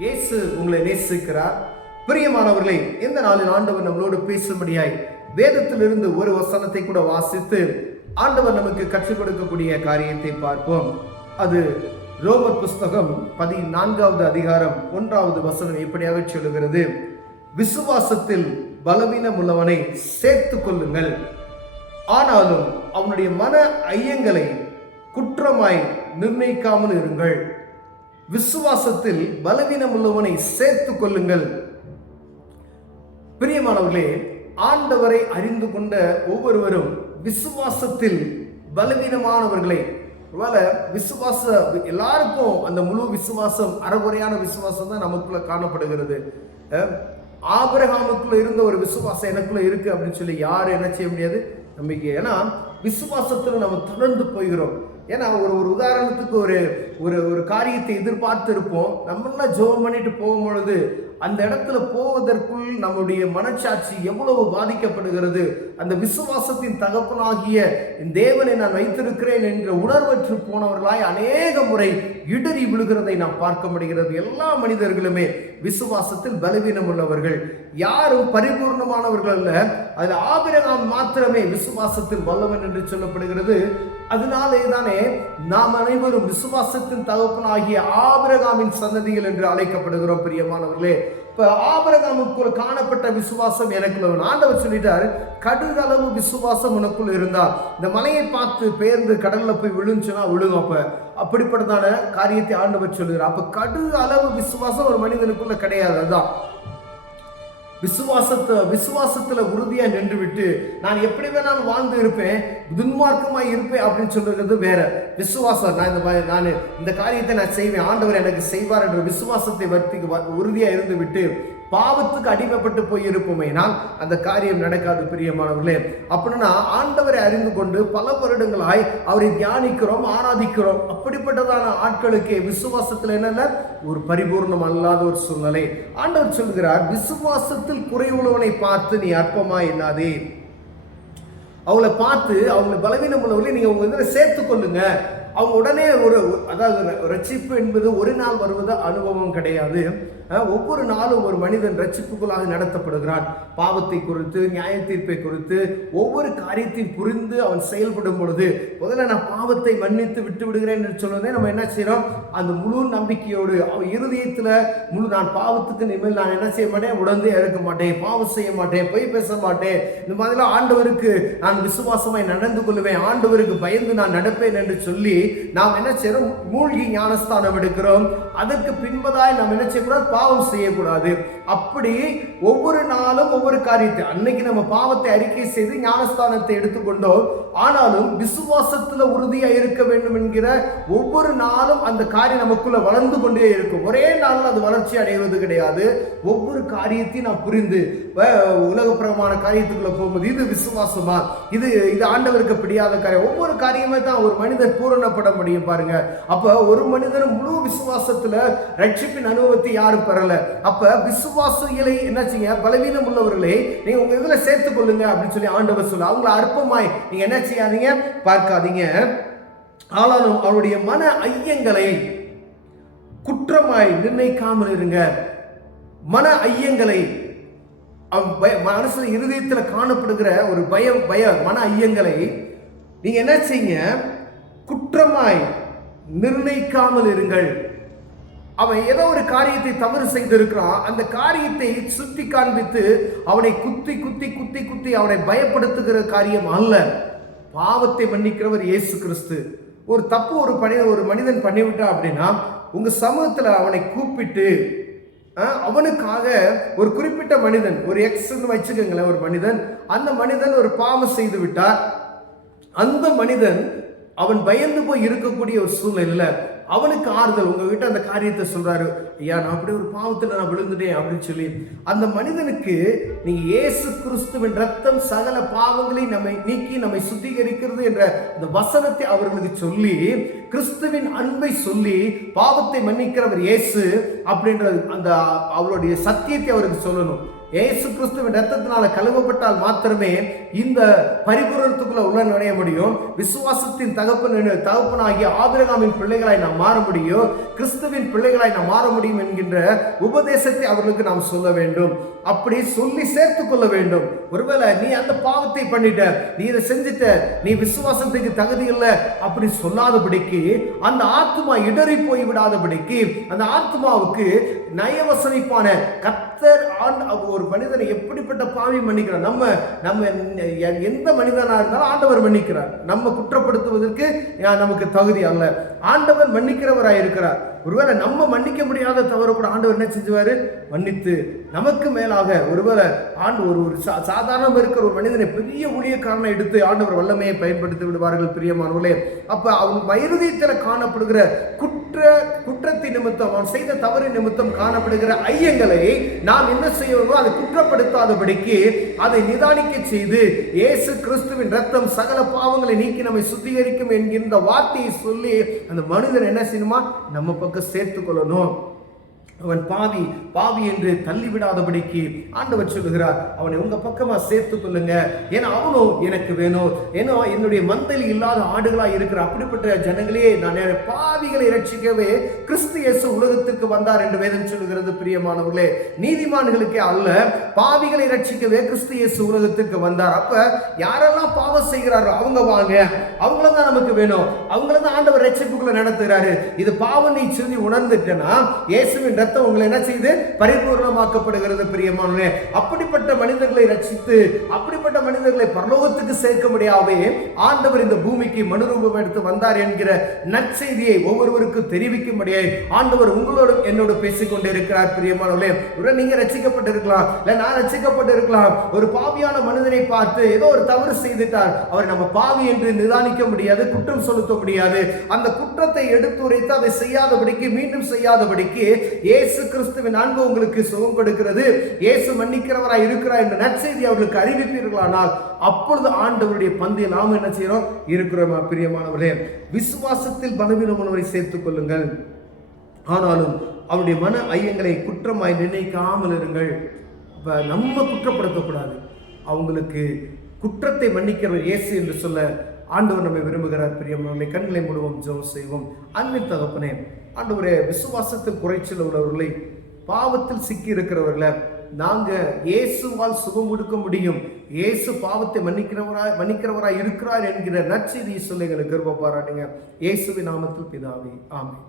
இயேசு உங்களை நேசிக்கிறார். பிரியமானவர்களே, இந்த நாளில் ஆண்டவர் நம்மளோடு பேசும்படியாய் வேதத்திலிருந்து ஒரு வசனத்தை கூட வாசித்து ஆண்டவர் நமக்கு கற்றுக் கொடுக்கக்கூடிய காரியத்தை பார்ப்போம். அது ரோமர் புஸ்தகம் 14வது அதிகாரம் 1வது வசனம் இப்படியாக சொல்லுகிறது: விசுவாசத்தில் பலவீனம் உள்ளவனை சேர்த்துக் கொள்ளுங்கள், ஆனாலும் அவனுடைய மன ஐயங்களை குற்றமாய் நிர்ணயிக்காமல் இருங்கள். விசுவாசத்தில் பலவீனம் உள்ளவனை சேர்த்துக் கொள்ளுங்கள். பிரியமானவர்களே, ஆண்டவரை அறிந்து கொண்ட ஒவ்வொருவரும் விசுவாசத்தில் பலவீனமானவர்களை, எல்லாருக்கும் அந்த முழு விசுவாசம் அறகுறையான விசுவாசம் தான் நமக்குள்ள காணப்படுகிறது. ஆபிரகாமுக்குள்ள இருந்த ஒரு விசுவாசம் எனக்குள்ள இருக்கு அப்படின்னு சொல்லி யாரும் என்ன செய்ய முடியாது, நம்பிக்கை. ஏன்னா விசுவாசத்துல நம்ம தொடர்ந்து போகிறோம். ஏன்னா ஒரு உதாரணத்துக்கு ஒரு காரியத்தை எதிர்பார்த்து இருப்போம். நம்மளாம் ஜெபம் பண்ணிட்டு போகும் பொழுது அந்த இடத்துல போவதற்குள் நம்முடைய மனச்சாட்சி எவ்வளவு பாதிக்கப்படுகிறது. அந்த விசுவாசத்தின் தகப்பனாகிய தேவனை நான் வைத்திருக்கிறேன் என்ற உணர்வற்று போனவர்களாய் அநேக முறை இடறி விழுகிறதை நாம் பார்க்க முடிகிறது. எல்லா மனிதர்களுமே விசுவாசத்தில் பலவீனம் உள்ளவர்கள், யாரும் பரிபூர்ணமானவர்கள் அல்ல. அதில் ஆபிரகாம் மாத்திரமே விசுவாசத்தில் வல்லவன் என்று சொல்லப்படுகிறது. அதனாலே தானே நாம் அனைவரும் விசுவாசத்தின் தகப்பனாகிய ஆபிரகாமின் சந்ததிகள் என்று அழைக்கப்படுகிறோம். பிரியமானவர்களே, இப்ப ஆபிரகாமுக்குள் காணப்பட்ட விசுவாசம் எனக்குள்ள ஆண்டவர் சொல்லிட்டார், கடுகளவு விசுவாசம் உனக்குள் இருந்தா இந்த மலையை பார்த்து பெயர்ந்து கடல்ல போய் விழுந்துச்சுன்னா விழுங்க. அப்படிப்பட்டதான காரியத்தை ஆண்டவர் சொல்லுகிறார். அப்ப கடு அளவு விசுவாசம் ஒரு மனிதனுக்குள்ள கிடையாது. அதுதான் விசுவாசத்துல உறுதியா நின்று விட்டு நான் எப்படி வேணாலும் வாழ்ந்து இருப்பேன், துன்மார்க்கமாய் இருப்பேன் அப்படின்னு சொல்றது வேற. விசுவாசம், நான் இந்த காரியத்தை நான் செய்வேன், ஆண்டவர் எனக்கு செய்வார் என்ற விசுவாசத்தை உறுதியா இருந்து விட்டு பாவத்துக்கு அடிமைப்பட்டு போய் இருப்போமேனால் அந்த காரியம் நடக்காது. பிரியமானவர்களே, அப்படின்னா ஆண்டவரை அறிந்து கொண்டு பல வருடங்களாய் அவரை தியானிக்கிறோம், ஆராதிக்கிறோம். அப்படிப்பட்டதான ஆட்களுக்கு விசுவாசத்துல என்னென்ன ஒரு பரிபூர்ணம் அல்லாத ஒரு சூழ்நிலை. ஆண்டவர் சொல்கிறார், விசுவாசத்தில் குறைவுள்ளவனை பார்த்து நீ அற்பமா என்னாதே. அவங்கள பார்த்து, அவங்க பலவீனம் உள்ளவர்களை நீங்க உங்க இதில் சேர்த்து கொள்ளுங்க. அவங்க உடனே அதாவது ரட்சிப்பு என்பது ஒரு நாள் வருவது அனுபவம் கிடையாது. ஒவ்வொரு நாளும் ஒரு மனிதன் ரட்சிப்புக்குள்ளாக நடத்தப்படுகிறான். பாவத்தை குறித்து, நியாய தீர்ப்பை குறித்து, ஒவ்வொரு காரியத்தையும் புரிந்து அவன் செயல்படும் பொழுது முதல்ல நான் பாவத்தை மன்னித்து விட்டு விடுகிறேன் என்று சொல்வதே நம்ம என்ன செய்யறோம், அந்த முழு நம்பிக்கையோடு அவன் இருதயத்துல நான் பாவத்துக்கு இனிமேல் நான் என்ன செய்ய மாட்டேன், உடந்தே இருக்க மாட்டேன், பாவம் செய்ய மாட்டேன், பொய் பேச மாட்டேன், இந்த மாதிரிலாம் ஆண்டவருக்கு நான் விசுவாசமாய் நடந்து கொள்வேன், ஆண்டவருக்கு பயந்து நான் நடப்பேன் என்று சொல்லி நாம் என்ன செய்யறோம், மூழ்கி ஞானஸ்தானம் எடுக்கிறோம். அதற்கு பின்பதாய் நாம் என்ன செய்யக்கூடாது, பாவம் செய்யக்கூடாது. அப்படி ஒவ்வொரு நாளும் ஒவ்வொரு காரியத்தை, அன்னைக்கு நம்ம பாவத்தை அறிக்கை செய்து ஞானஸ்தானத்தை எடுத்துக்கொண்டோம். ஆனாலும் விசுவாசத்துல உறுதியா இருக்க வேண்டும் என்கிற ஒவ்வொரு நாளும் அந்த காரியம் நமக்குள்ள வளர்ந்து கொண்டே இருக்கும். ஒரே நாள் அது வளர்ச்சி அடைவது கிடையாது. ஒவ்வொரு காரியத்தையும் நாம் புரிந்து உலகப்பிரமான காரியத்துக்குள்ள போகும்போது இது விசுவாசமா, இது ஆண்டவருக்கு பிடியாத காரியம், ஒவ்வொரு காரியமே தான் ஒரு மனிதன் பூரணப்பட முடியும். பாருங்க, அப்ப ஒரு மனிதன் முழு விசுவாசத்துல ரட்சிப்பின் அனுபவத்தை யாரும் பெறல. அப்ப விசுவாசிகளை என்ன செய்ய, பலவீனம் உள்ளவர்களை நீங்க உங்க இதுல சேர்த்துக் கொள்ளுங்க அப்படின்னு சொல்லி ஆண்டவர் சொல்ல, அவங்கள அற்பமாய் நீங்க என்ன செய்யாதீங்க, பார்க்காதீங்க. ஆனாலும் அவருடைய மன ஐயங்களை குற்றமாய் நிர்ணயிக்காமல் இருங்க. மன ஐயங்களை, மனசுல இருதயத்துல காணப்படுகிற ஒரு மன ஐயங்களை நீங்க என்ன செய்யுங்க, குற்றமாய் நிர்ணயிக்காமல் இருங்கள். அவன் ஏதோ ஒரு காரியத்தை தவறு செய்திருக்கிறான், அந்த காரியத்தை சுட்டி காண்பித்து அவனை குத்தி குத்தி குத்தி குத்தி அவனை பயப்படுத்துகிற காரியம் அல்ல. பாவத்தை மன்னிக்கிறவர் இயேசு கிறிஸ்து. ஒரு தப்பு ஒரு மனிதன் பண்ணிவிட்டா அப்படின்னா உங்க சமூகத்துல அவனை கூப்பிட்டு அவனுக்காக ஒரு குறிப்பிட்ட மனிதன், ஒரு எக்ஸ்ன்னு வச்சுக்கோங்களேன், ஒரு மனிதன், அந்த மனிதன் ஒரு பாவம் செய்து விட்டார். அந்த மனிதன் அவன் பயந்து போய் இருக்கக்கூடிய ஒரு சூழ்நிலையில அவனுக்கு ஆறுதல், உங்ககிட்ட அந்த காரியத்தை சொல்றாரு, ஐயா நான் அப்படி ஒரு பாவத்துல நான் விழுந்துட்டேன் அப்படின்னு சொல்லி அந்த மனிதனுக்கு நீங்க இயேசு கிறிஸ்துவின் ரத்தம் சகல பாவங்களை நம்மை நீக்கி நம்மை சுத்திகரிக்கிறது என்ற அந்த வசனத்தை அவர்களுக்கு சொல்லி கிறிஸ்துவின் அன்பை சொல்லி பாவத்தை மன்னிக்கிறவர் இயேசு அப்படின்ற அந்த அவருடைய சத்தியத்தை அவருக்கு சொல்லணும். இயேசு கிறிஸ்துவின் ரத்தத்தினால கழுவப்பட்டால் மாத்திரமே இந்த பரிபூரணத்துக்குள்ள உள்ள நுழைய முடியும். விசுவாசத்தின் தகப்பனாகிய ஆபிரகாமின் பிள்ளைகளாய் நாம் மாற முடியும், கிறிஸ்துவின் பிள்ளைகளாய் நாம் மாற முடியும் என்கின்ற உபதேசத்தை அவர்களுக்கு நாம் சொல்ல வேண்டும். அப்படி சொல்லி சேர்த்து கொள்ள வேண்டும். ஒருவேளை நீ அந்த பாவத்தை பண்ணிட்ட, நீ இதை செஞ்சிட்ட, நீ விசுவாசத்துக்கு தகுதி இல்லை அப்படி சொல்லாதபடிக்கு, அந்த ஆத்மா இடறி போய் விடாதபடிக்கு, அந்த ஆத்மாவுக்கு நயவசனிப்பான கர்த்தர் ஒரு மனிதனை எப்படிப்பட்ட பாவி மன்னிக்கிறார். நம்ம எந்த மனிதனா இருந்தாலும் ஆண்டவர் மன்னிக்கிறார். நம்ம குற்றப்படுத்துவதற்கு நமக்கு தகுதி அல்ல, ஆண்டவர் மன்னிக்கிறவராய் இருக்கிறார். ஒருவேளை நம்ம மன்னிக்க முடியாத தவறு கூட ஆண்டவர் என்ன செஞ்சுவாரு, மன்னித்து நமக்கு மேலாக ஒருவேளை ஒரு சாதாரண இருக்கிற ஒரு மனிதனை பெரிய ஊழியக்காரனை எடுத்து ஆண்டவர் வல்லமையை பயன்படுத்தி விடுவார்கள். பிரியமானவர்களே, அப்ப அவன் வைருதியத்தில் காணப்படுகிற குற்றத்தின் நிமித்தம், அவன் செய்த தவறு நிமித்தம் காணப்படுகிற ஐயங்களை நாம் என்ன செய்யணும், அதை குற்றப்படுத்தாதபடிக்கு அதை நிதானிக்க செய்து இயேசு கிறிஸ்துவின் ரத்தம் சகல பாவங்களை நீக்கி நம்மை சுத்திகரிக்கும் என்கின்ற வார்த்தையை சொல்லி அந்த மனிதன் என்ன செய்யணுமா, நம்ம பக்கம் சேர்த்துக் கொள்ளணும். அவன் பாவி என்று தள்ளிவிடாதபடிக்கு ஆண்டவர் சொல்லுகிறார், அவனை உங்க பக்கமா சேர்த்துக் கொள்ளுங்க. ஏன்னா அவனும் எனக்கு வேணும், ஏன்னா என்னுடைய மந்தையில் இல்லாத ஆடுகளா இருக்கிற அப்படிப்பட்ட ஜனங்களே, நான் பாவிகளை ரட்சிக்கவே கிறிஸ்து இயேசு உலகத்திற்கு வந்தார் என்று வேதம் சொல்லுகிறது. பிரியமானவர்களே, நீதிமான்களுக்கே அல்ல, பாவிகளை ரட்சிக்கவே கிறிஸ்து இயேசு உலகத்திற்கு வந்தார். அப்ப யாரெல்லாம் பாவம் செய்கிறாரோ அவங்க வாங்க, அவங்கள தான் நமக்கு வேணும், அவங்கள தான் ஆண்டவர் ரட்சிப்புக்குள்ள நடத்துகிறாரு. இது பாவம் நீ சொல்லி உணர்ந்துட்டேன்னா இயேசுவின் உங்களை என்ன செய்து பரிபூர்ணமாக்கப்படுகிறது. பிரியமானவர்களே, அப்படிப்பட்ட மனிதர்களை ரட்சித்து அப்படிப்பட்ட மனிதர்களை பரலோகத்துக்கு சேர்க்க முடியாவே ஆண்டவர் இந்த பூமிக்கு மனுரூபம் எடுத்து வந்தார் என்கிற நற்செய்தியை ஒவ்வொருவருக்கும் தெரிவிக்கும்படியே ஆண்டவர் உங்களோடு என்னோடு பேசிக்கொண்டே இருக்கிறார். பிரியமானவர்களே, நீங்க ரட்சிக்கப்பட்டிருக்கலாம், இல்ல நான் ரட்சிக்கப்பட்டிருக்கலாம். ஒரு பாவியான மனிதனை பார்த்து ஏதோ ஒரு தவறு செய்துட்டார், அவர் நம்ம பாவி என்று நிதானிக்க முடியாது, குற்றம் செலுத்த முடியாது. அந்த குற்றத்தை எடுத்துரைத்து அதை செய்யாதபடிக்கு, மீண்டும் செய்யாதபடிக்கு இயேசு கிறிஸ்துவின் அன்பு உங்களுக்கு சுகம் கொடுக்கிறது, இயேசு மன்னிக்கிறவராய் இருக்கிறார் என்ற நற்செய்தி அவர்களுக்கு அறிவிப்பீர்களானால் அப்பொழுது ஆண்டவருடைய பந்தியில் நாம் என்ன செய்யறோம், இருக்கிறோமா? பிரியமானவர்களே, விசுவாசத்தில் பலவீனமானவரை சேர்த்துக் கொள்ளுங்கள், ஆனாலும் அவருடைய மன ஐயங்களை குற்றமாய் நினைக்காமல் இருங்கள். நம்ம குற்றப்படுத்தக்கூடாது, அவங்களுக்கு குற்றத்தை மன்னிக்கிறவர் இயேசு என்று சொல்ல ஆண்டவர் நம்மை விரும்புகிறார். பிரியமானவர்களே, கண்களை மூடுவோம், ஜெபம் செய்வோம். அன்பின் தகப்பனே, ஆண்டவரே, விசுவாசத்தில் குறைச்சல் உள்ளவர்களை, பாவத்தில் சிக்கி இருக்கிறவர்களை நாங்க இயேசுவால் சுகம் கொடுக்க முடியும், இயேசு பாவத்தை மன்னிக்கிறவராய் இருக்கிறார் என்கிற நற்செய்தியை சொல்ல எங்களுக்கு கிருபை பாராட்டுங்க. இயேசுவின் நாமத்தில் பிதாவே, ஆமென்.